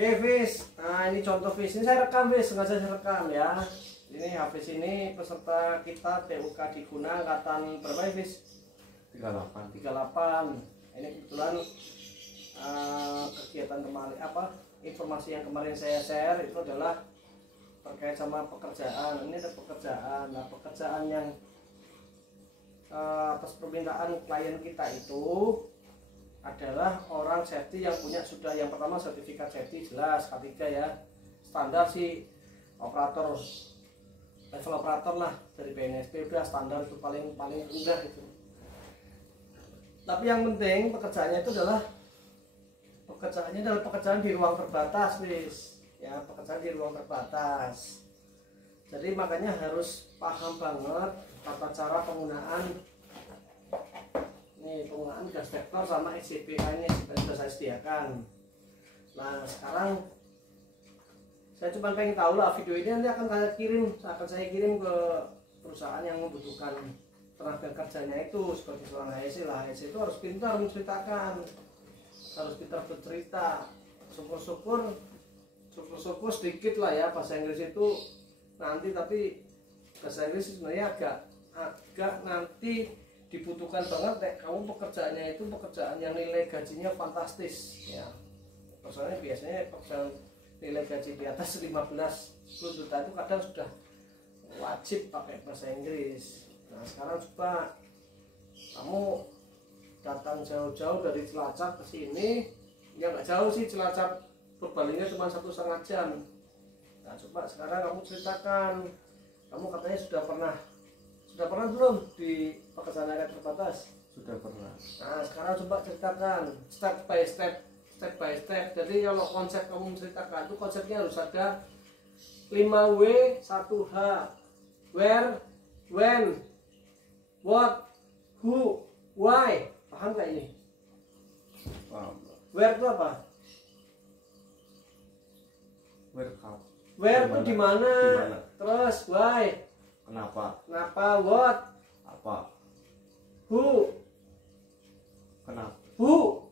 Oke, Fis. Nah, ini contoh Fis. Ini saya rekam, Fis. Sengaja saya rekam ya. Ini Hafiz ini peserta kita TUK di Guna angkatan berapa ya, Fis? 38. 38. Ini kebetulan kegiatan kemarin informasi yang kemarin saya share itu adalah terkait sama pekerjaan. Ini ada pekerjaan. Nah, pekerjaan yang atas permintaan klien kita itu adalah orang safety yang punya sudah yang pertama sertifikat safety jelas K3 ya, standar sih operator, level operator lah dari BNSP udah standar itu paling rendah itu. Tapi yang penting pekerjaannya itu adalah pekerjaan di ruang terbatas, Wis ya, pekerjaan di ruang terbatas. Jadi makanya harus paham banget tata cara penggunaan gas vektor sama SCBA ini sudah saya sediakan. Nah sekarang saya cuma pengen tahu lah, video ini nanti akan saya kirim ke perusahaan yang membutuhkan tenaga kerjanya itu sebagai seorang HSE lah. HSE itu harus pintar menceritakan, harus pintar bercerita. Syukur-syukur sedikit lah ya bahasa Inggris itu nanti, tapi bahasa Inggris sebenarnya agak nanti dibutuhkan banget kamu pekerjaannya itu pekerjaan yang nilai gajinya fantastis ya. Soalnya biasanya pekerjaan nilai gaji di atas 15 juta itu kadang sudah wajib pakai bahasa Inggris. Nah sekarang coba kamu datang jauh-jauh dari Cilacap ke sini, ya nggak jauh sih, Cilacap Purbalingga cuma 1,5 jam. Nah coba sekarang kamu ceritakan, kamu katanya sudah pernah belum di pekerjaan area terbatas? Sudah pernah. Nah sekarang coba ceritakan step by step. Jadi kalau konsep kamu menceritakan itu konsepnya harus ada 5W 1H, where, when, what, who, why. Paham gak ini? Paham. Where itu apa? Where itu di mana? Terus why? Kenapa? What? Apa? Who? Kenapa? Who?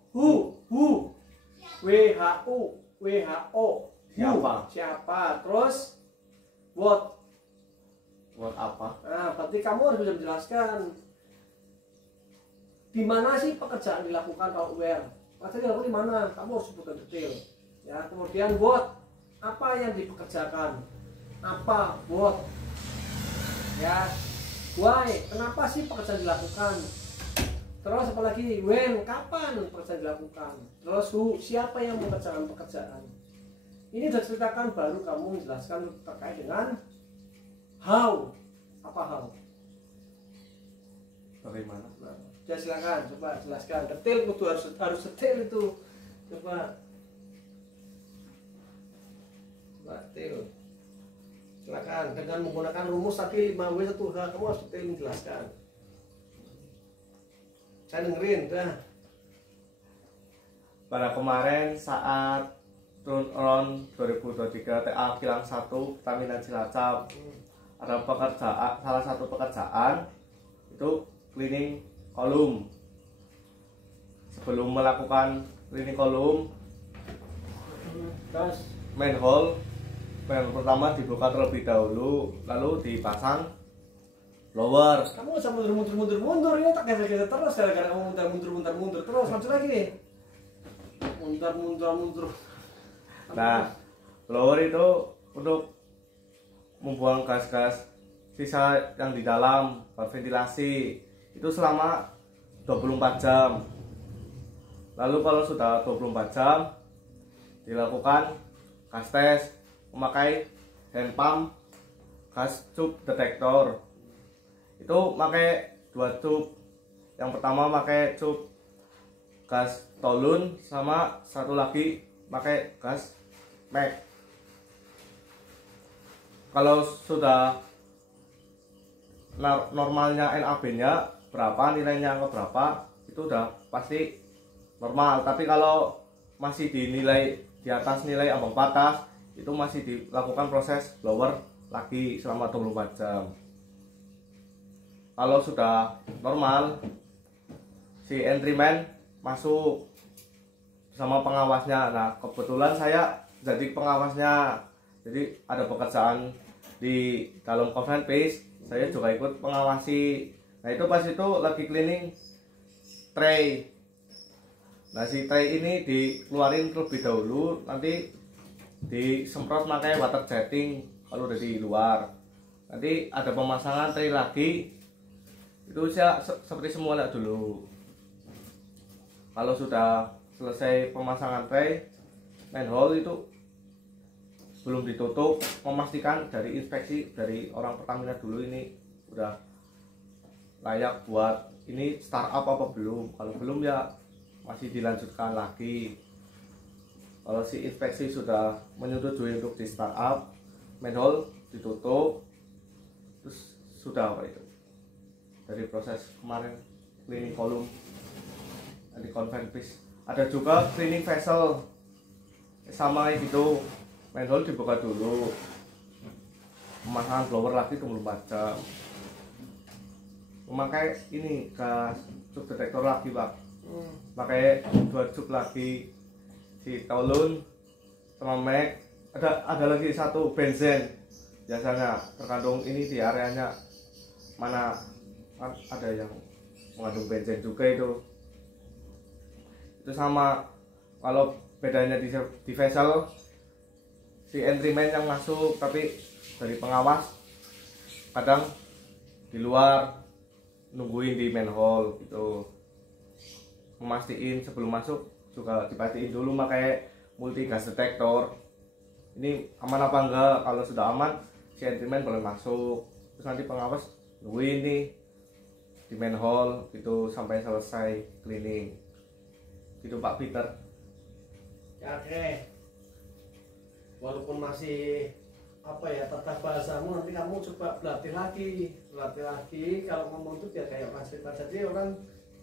WHO. Siapa? Terus what? What apa? Nah, berarti kamu harus bisa menjelaskan di mana sih pekerjaan dilakukan kalau where. Maksudnya dilakukan di mana? Kamu harus sebutkan detail. Ya, kemudian what? Apa yang dipekerjakan? Apa? What? Ya, why? Kenapa sih pekerjaan dilakukan? Terus apalagi when? Kapan pekerjaan dilakukan? Terus who? Siapa yang mengerjakan pekerjaan? Ini sudah ceritakan, baru kamu menjelaskan terkait dengan how. Apa how? Bagaimana? Nah, ya silakan, coba jelaskan. Detail itu harus detail itu. Coba detail. Silakan dengan menggunakan rumus tadi 5W 1H, kamu harus detail menjelaskan. Saya dengerin dah. Pada kemarin saat turn on 2023 TA Kilang 1 Pertamina Cilacap, ada salah satu pekerjaan itu cleaning kolom. Sebelum melakukan cleaning kolom, manhole yang pertama dibuka terlebih dahulu, lalu dipasang blower. Kamu nggak usah mundur, ini tak geser terus gara-gara kamu mundur terus. Lanjut lagi nih. Mundur. Nah, blower itu untuk membuang gas-gas sisa yang di dalam, berventilasi itu selama 24 jam. Lalu kalau sudah 24 jam dilakukan gas tes memakai hand pump gas tube detektor. Itu pakai 2 tube. Yang pertama pakai tube gas tolun, sama satu lagi pakai gas MAC. Kalau sudah normalnya NAB-nya berapa, nilainya ke berapa, itu udah pasti normal. Tapi kalau masih dinilai di atas nilai ambang batas, itu masih dilakukan proses blower lagi selama 24 jam. Kalau sudah normal, si entryman masuk sama pengawasnya. Nah kebetulan saya jadi pengawasnya. Jadi ada pekerjaan di dalam confined space, saya juga ikut pengawasi. Nah itu pas itu lagi cleaning tray. Nah si tray ini dikeluarin terlebih dahulu, nanti disemprot pakai water jetting kalau udah di luar. Nanti ada pemasangan tray lagi, itu saya seperti semua lihat dulu. Kalau sudah selesai pemasangan tray, manhole itu belum ditutup, memastikan dari inspeksi dari orang Pertamina dulu ini udah layak buat ini startup apa belum. Kalau belum ya masih dilanjutkan lagi. Kalau si inspeksi sudah menyetujui untuk di startup, manhole ditutup, terus sudah apa itu dari proses kemarin cleaning kolom di confined space. Ada juga cleaning vessel sama gitu, manhole dibuka dulu, pemasangan blower lagi tunggu 4 jam, memakai ini gas sub detektor lagi pak, pakai 2 sub lagi, si tolun sama meg, ada lagi 1 benzen biasanya terkandung ini di areanya mana kan ada yang mengandung benzen juga itu sama. Kalau bedanya di vessel, si entryman yang masuk tapi dari pengawas kadang di luar nungguin di manhole gitu, memastiin sebelum masuk juga dipastiin dulu pakai multi gas detector ini aman apa enggak. Kalau sudah aman si entryman boleh masuk, terus nanti pengawas nungguin nih di manhole gitu sampai selesai cleaning gitu Pak Peter. Ya, oke. Walaupun masih apa ya tata bahasamu, nanti kamu coba berlatih lagi kalau ngomong itu biar kayak orang cerita, jadi orang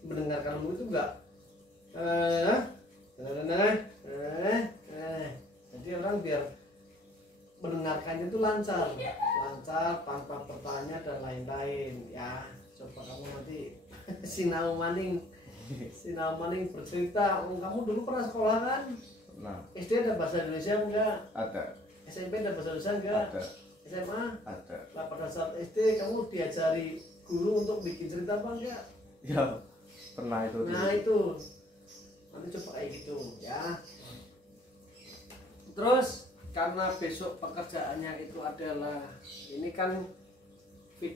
mendengarkanmu itu enggak jadi orang biar mendengarkannya itu lancar tanpa bertanya dan lain-lain ya. Coba kamu nanti sinau maning bercerita. Kamu dulu pernah sekolah kan? Nah, SD ada bahasa Indonesia enggak? ada. SMP ada bahasa Indonesia enggak? Ada. SMA? Ada. Nah, pada saat SD kamu diajari guru untuk bikin cerita apa enggak? Ya, pernah itu. Nah, itu. Nanti coba kayak gitu ya. Terus karena besok pekerjaannya itu adalah ini kan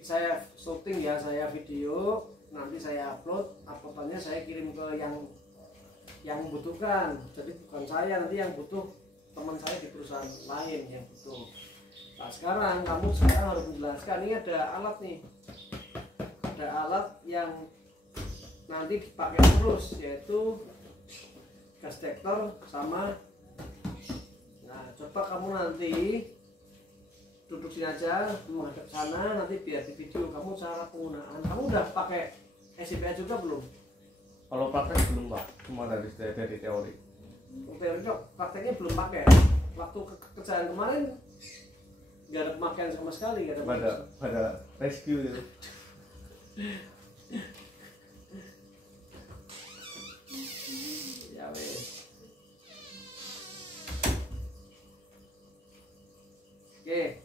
saya syuting ya, saya video, nanti saya uploadannya saya kirim ke yang membutuhkan. Jadi bukan saya nanti yang butuh, teman saya di perusahaan lain yang butuh. Nah sekarang kamu harus menjelaskan, ini ada alat nih, ada alat yang nanti dipakai terus, yaitu gas detektor sama. Nah coba kamu nanti duduk sini aja, menghadap sana, nanti biar di video kamu cara penggunaan. Kamu udah pakai SCBA juga belum? Kalau praktek belum pak, cuma dari teori. Teori prakteknya belum pakai. Waktu kerjaan kemarin nggak ada pemakaian sama sekali, nggak ada. Pada rescue gitu. Ya wes. Oke.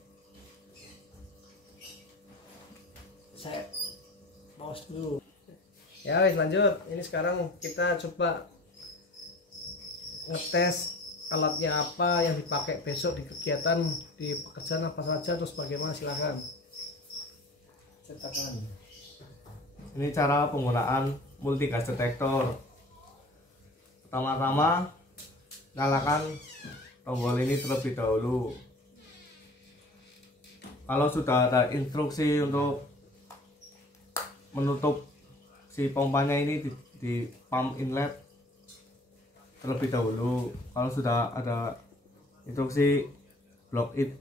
Saya pause dulu. Ya wes lanjut. Ini sekarang kita coba ngetes alatnya apa yang dipakai besok di kegiatan, di pekerjaan apa saja, terus bagaimana, silakan ceritakan. Ini cara penggunaan multi gas detector. Pertama-tama nyalakan tombol ini terlebih dahulu. Kalau sudah ada instruksi untuk menutup si pompanya ini di pump inlet terlebih dahulu. Kalau sudah ada instruksi block it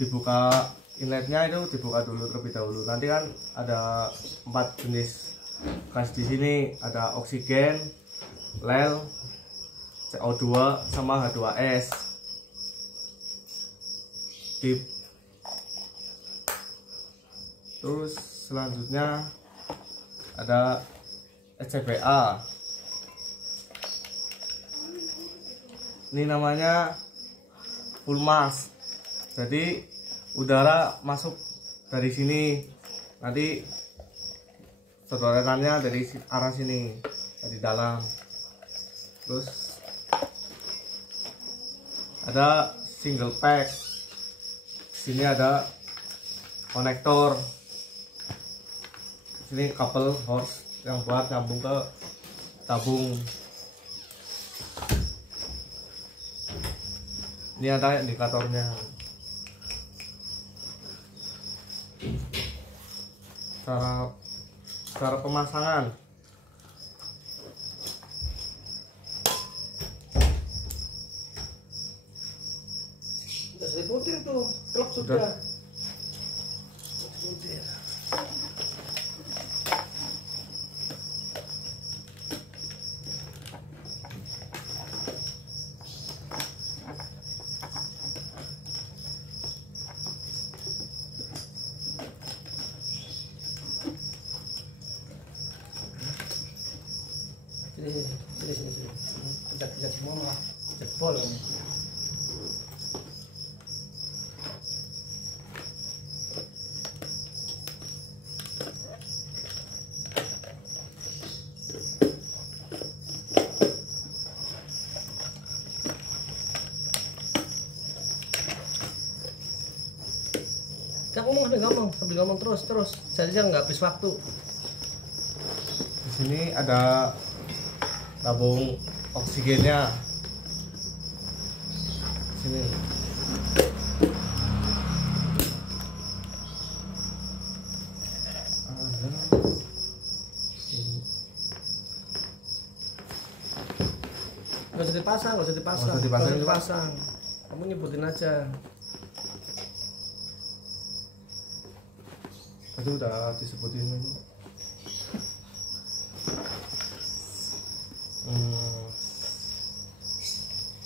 dibuka inletnya, itu dibuka dulu terlebih dahulu. Nanti kan ada 4 jenis gas di sini, ada oksigen, lel, CO2 sama H2S. Terus selanjutnya ada SCBA. Ini namanya full mask. Jadi udara masuk dari sini, nanti sedotannya dari arah sini, dari dalam. Terus ada single pack. Sini ada konektor. Sini kabel hose yang buat nyambung ke tabung. Ini ada indikatornya. Cara pemasangan. Udah seputir tuh, truk sudah. Seputir. Sini. Pecat semua malah jebol ini. Ngomong sambil ngomong terus jadi saya nggak habis waktu. Di sini ada tabung oksigennya. Sini. Nggak usah dipasang. Kamu nyebutin aja. Tadi udah disebutin ini.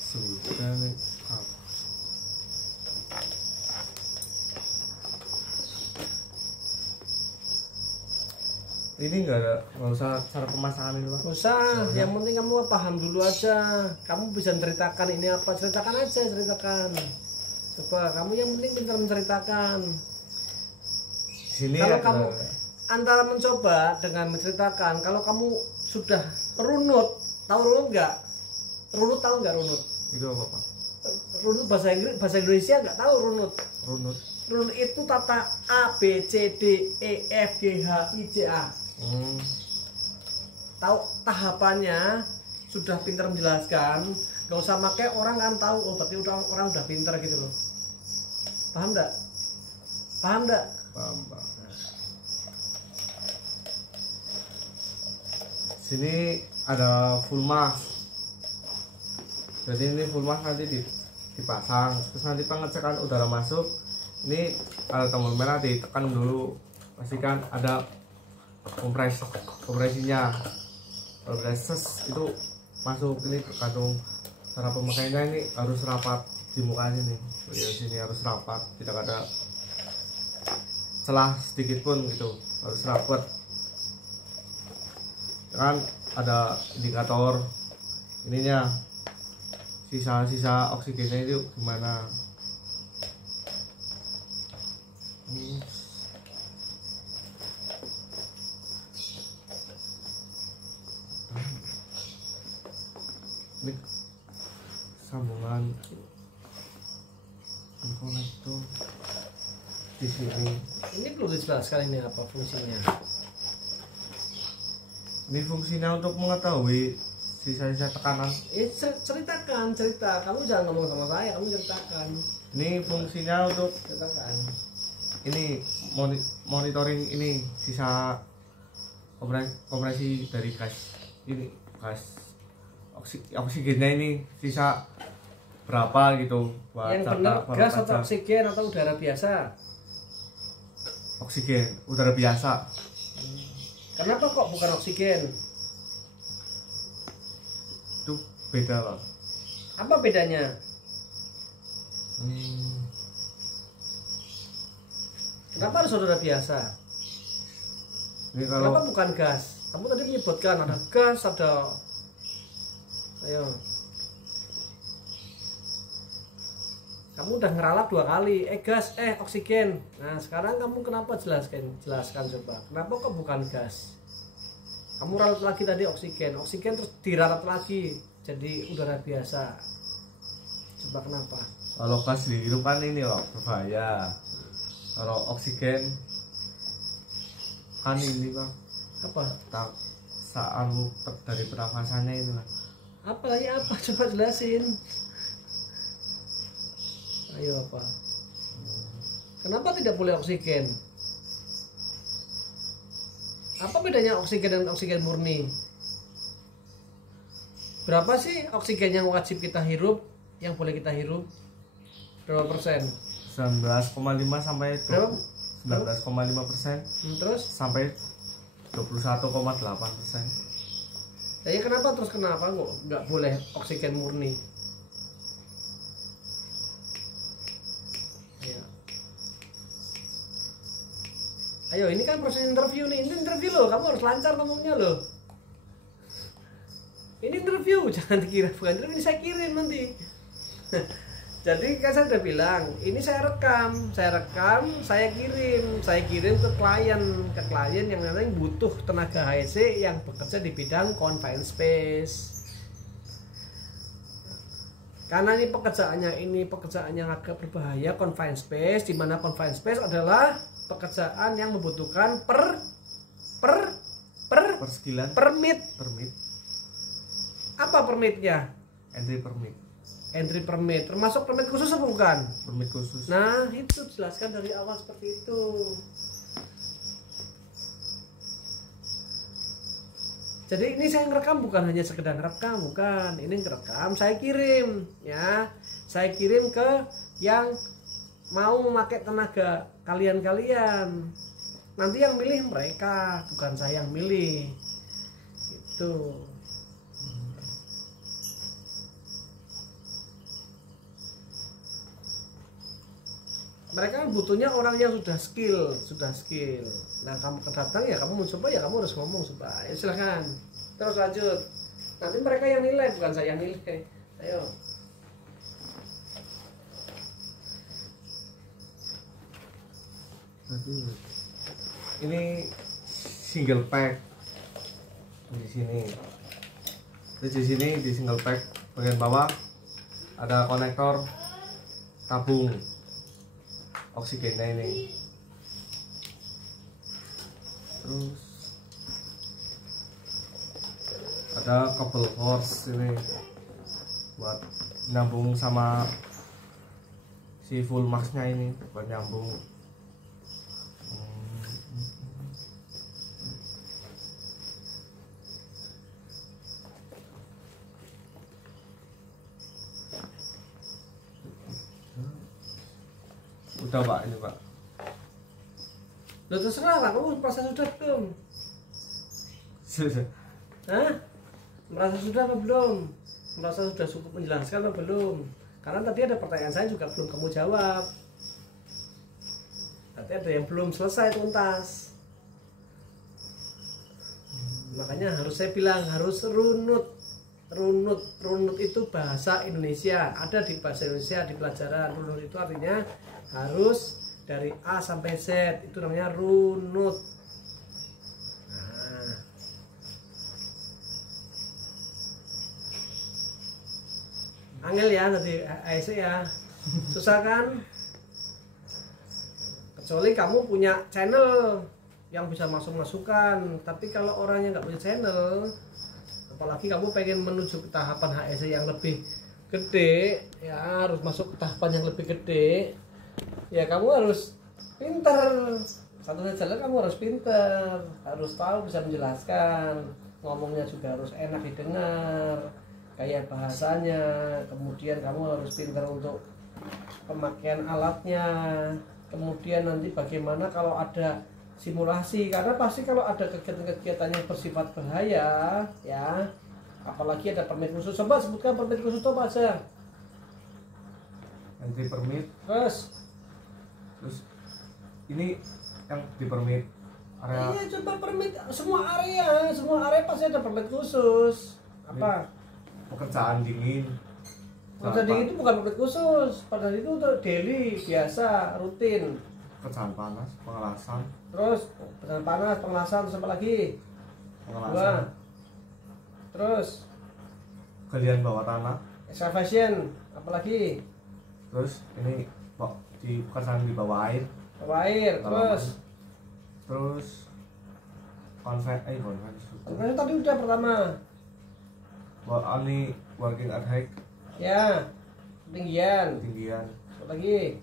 Sudah nih. Ini nggak usah cara pemasangan ini, Pak. Nggak usah, yang penting kamu paham dulu aja. Kamu bisa menceritakan ini apa, ceritakan. Coba kamu yang penting pintar menceritakan. Sini kalau ada... kamu antara mencoba dengan menceritakan, kalau kamu sudah runut, tahu runut nggak? Tahu nggak runut? Itu apa, Pak? Runut bahasa Indonesia nggak tahu runut. Runut itu tata A B C D E F G H I J A. Tahu tahapannya, sudah pintar menjelaskan, nggak usah pakai orang kan tahu. Oh berarti orang udah pintar gitu loh. Paham nggak? Paham, Pak. Sini ada full mask. Jadi ini full mask nanti dipasang, terus nanti pengecekan udara masuk. Ini ada tombol merah, ditekan dulu, pastikan ada kompresinya. Kalau ses itu masuk. Ini tergantung cara pemakaiannya. Ini harus rapat di muka sini. Ya, sini harus rapat, tidak ada celah sedikit pun gitu, harus rapat. Kan ada indikator ininya, sisa oksigennya itu gimana. Ini sambungan konektor di sini. Ini perlu dijelaskan ini apa fungsinya? Ini fungsinya untuk mengetahui sisa-sisa tekanan. Cerita. Kamu jangan ngomong sama saya, kamu ceritakan. Ini fungsinya untuk Ceritakan. ini monitoring ini sisa kompresi dari gas. Ini gas oksigennya ini sisa berapa gitu buat yang benar gas atau oksigen atau udara biasa? Oksigen, udara biasa. Kenapa kok bukan oksigen? Itu beda, Pak. Apa bedanya? Kenapa harus udara biasa? Ini kalau Kenapa bukan gas? Kamu tadi menyebutkan ada gas, ada... Ayo. Kamu udah ngeralat 2 kali, gas, oksigen. Nah sekarang kamu kenapa jelaskan coba. Kenapa kok bukan gas? Kamu ralat lagi tadi oksigen terus diralat lagi jadi udara biasa. Coba kenapa? Kalau gas dihirup kan ini loh berbahaya. Kalau oksigen kan ini bang Apa? Saat dari pernafasannya itu lah. Apa? Coba jelasin. Ayo apa? Kenapa tidak boleh oksigen? Apa bedanya oksigen dan oksigen murni? Berapa sih oksigen yang wajib kita hirup, yang boleh kita hirup? Berapa persen? 19,5 sampai Berapa? 19,5% Terus? sampai 21,8%. Ya kenapa kok nggak boleh oksigen murni? Ayo, ini kan proses interview nih. Ini interview loh, kamu harus lancar ngomongnya loh. Ini interview, jangan dikira bukan interview, ini saya kirim nanti. Jadi kan saya udah bilang, ini saya rekam, saya kirim ke klien yang memang butuh tenaga HSE yang bekerja di bidang confined space. Karena ini pekerjaan yang agak berbahaya, confined space, di mana confined space adalah pekerjaan yang membutuhkan persekilan permit. Apa permitnya? Entry permit. Termasuk permit khusus apa bukan? Permit khusus. Nah, itu jelaskan dari awal seperti itu. Jadi ini saya ngerekam bukan hanya sekedar ngerekam, bukan. Ini ngerekam, saya kirim ya. Saya kirim ke yang mau memakai tenaga kalian. Nanti yang milih mereka, bukan saya yang milih. Itu. Mereka butuhnya orang yang sudah skill. Nah, kamu datang ya kamu mencoba ya kamu harus ngomong supaya. Silakan. Terus lanjut. Nanti mereka yang nilai, bukan saya yang nilai. Ayo. Ini single pack di sini. Terus di sini di single pack bagian bawah ada konektor tabung oksigennya ini. Terus ada kabel hose ini buat nyambung sama si full max-nya ini buat nyambung. Udah pak, ini pak. Loh terserah lah, kamu merasa sudah belum? Hah? Merasa sudah apa belum? Merasa sudah cukup menjelaskan apa belum? Karena tadi ada pertanyaan saya juga belum kamu jawab. Berarti ada yang belum selesai tuntas. Makanya harus saya bilang harus runut. Runut itu bahasa Indonesia. Ada di bahasa Indonesia di pelajaran. Runut itu artinya harus dari A sampai Z, itu namanya runut. Nah. Angel ya nanti ASE ya. Susah kan? Kecuali kamu punya channel yang bisa masuk-masukan. Tapi kalau orang yang nggak punya channel, apalagi kamu pengen menuju ke tahapan HSE yang lebih gede, ya harus masuk ke tahapan yang lebih gede. Ya kamu harus pinter. Satu-satunya jalan kamu harus pinter, harus tahu bisa menjelaskan, ngomongnya juga harus enak didengar, kayak bahasanya. Kemudian kamu harus pinter untuk pemakaian alatnya. Kemudian nanti bagaimana kalau ada simulasi, karena pasti kalau ada kegiatan-kegiatan yang bersifat bahaya, ya, apalagi ada permit khusus. Coba sebutkan permit khusus itu apa aja? Entry permit. Terus ini yang di permit area. Iya, coba permit semua area pasti ada permit khusus. Apa? Pekerjaan dingin. Pekerjaan dingin itu bukan pekerjaan khusus, padahal itu untuk daily biasa rutin. Kerjaan panas, pengelasan. Terus pekerjaan panas, pengelasan, terus apa lagi? Pengelasan. Terus Galian bawah tanah. excavation, apa lagi? Terus ini kok di pekerjaan di bawah air. Bawah air, terus konvensi. Konvensi tadi udah pertama. Ini working at height. Ya, ketinggian. Apa lagi?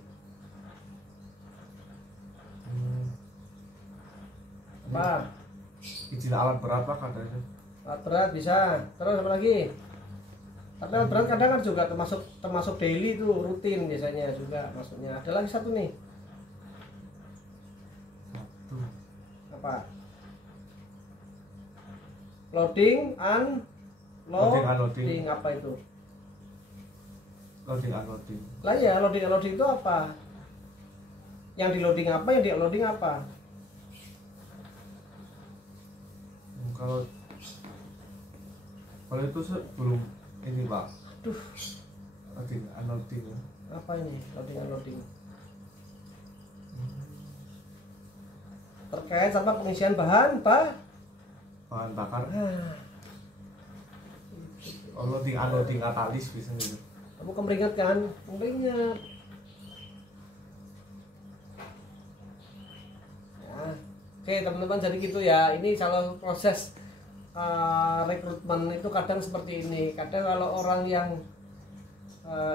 Apa? Izin alat berat pak katanya. Alat berat bisa. Terus apa lagi? Tapi alat berat kadang kan juga termasuk daily itu rutin biasanya juga maksudnya. Ada lagi satu nih. Apa? Loading unloading apa itu? Loading unloading. Lah ya, loading unloading itu apa? Yang di loading apa, yang di unloading apa? Kalau itu belum ini pak. Aduh, Loading unloading. apa ini loading unloading? Terkait sama pengisian bahan bakar. Loading unloading katalis bisa gitu. Kamu kemeringat kan? Kemeringat. Ya. Oke teman-teman, jadi gitu ya. Ini kalau proses rekrutmen itu kadang seperti ini. Kadang kalau orang yang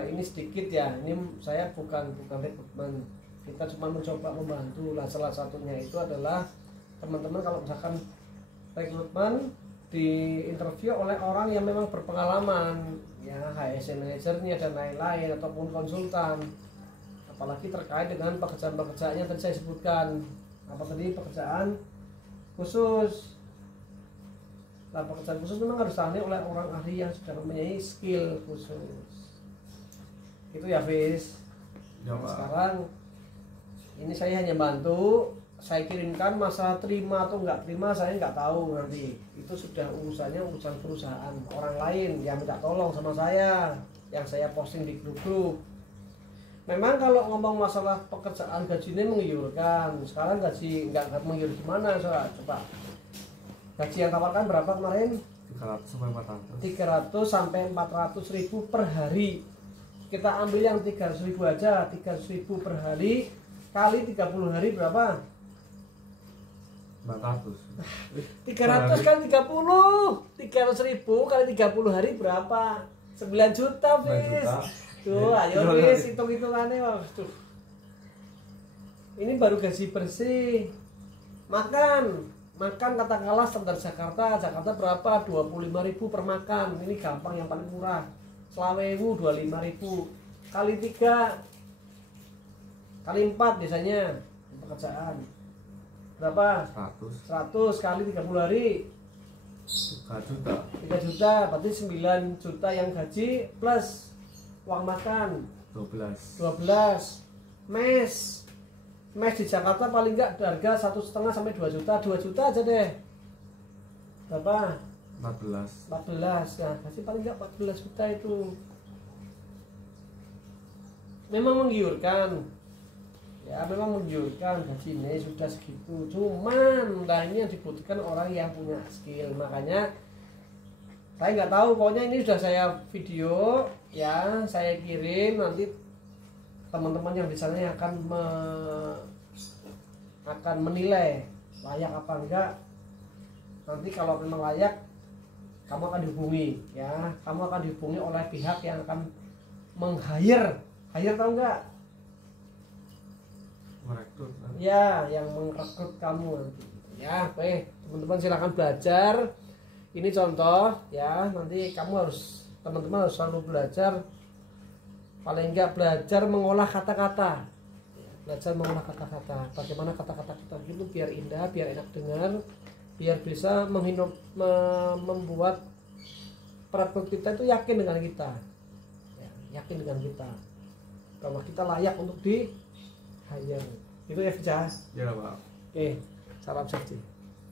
ini sedikit ya. Ini saya bukan rekrutmen. Kita cuma mencoba membantu lah. Salah satunya itu adalah teman-teman kalau misalkan rekrutmen di interview oleh orang yang memang berpengalaman ya, HSN manajernya dan lain-lain ataupun konsultan, apalagi terkait dengan pekerjaan-pekerjaan yang tadi saya sebutkan. Apa tadi? Pekerjaan khusus. Nah, pekerjaan khusus memang harus ditangani oleh orang ahli yang sudah mempunyai skill khusus. Itu ya, Fis. Nah, sekarang ini saya hanya bantu. Saya kirimkan, masalah terima atau enggak terima saya enggak tahu nanti. Itu sudah urusan perusahaan. Orang lain yang minta tolong sama saya, yang saya posting di grup-grup. Memang kalau ngomong masalah pekerjaan gajinya menggiurkan. Sekarang gaji enggak menggiur gimana? Coba. Gaji yang tawarkan berapa kemarin? 300 sampai 400 ribu per hari. Kita ambil yang 300 ribu aja. 300 ribu per hari kali 30 hari berapa? 400 kali 30 300 ribu kali 30 hari berapa? 9 juta, Fis. Tuh, ayo Fis, hitung-hitungannya. Tuh. Ini baru gaji bersih. Makan katakanlah standar Jakarta berapa? 25.000 per makan. Ini gampang, yang paling murah. Selawewu 25.000 kali 3 kali 4 biasanya pekerjaan. Berapa? 100 kali 30 hari 3 juta, berarti 9 juta yang gaji plus uang makan 12. Mes di Jakarta paling enggak harga 1,5 sampai 2 juta. 2 juta aja deh. Berapa? 14. Nah, gaji paling enggak 14 juta itu. Memang menggiurkan. Ya memang menggiurkan, gajinya sudah segitu. Cuman nah ini yang dibutuhkan orang yang punya skill. Makanya saya nggak tahu, pokoknya ini sudah saya video ya, saya kirim. Nanti teman-teman yang di sana akan menilai layak apa enggak. Nanti kalau memang layak, kamu akan dihubungi ya. Kamu akan dihubungi oleh pihak yang akan meng-hire. Hire tahu enggak? Merekrut. Ya, yang merekrut kamu nanti. Ya, oke, teman-teman silakan belajar. Ini contoh ya, nanti teman-teman harus selalu belajar. Paling enggak belajar mengolah kata-kata. Belajar mengolah kata-kata. Bagaimana kata-kata kita itu biar indah, biar enak dengar, biar bisa membuat perekrut kita itu yakin dengan kita. Ya, yakin dengan kita. Bahwa kita layak untuk di hire. Itu ya, Fija. Ya, Pak. Oke, salam safety.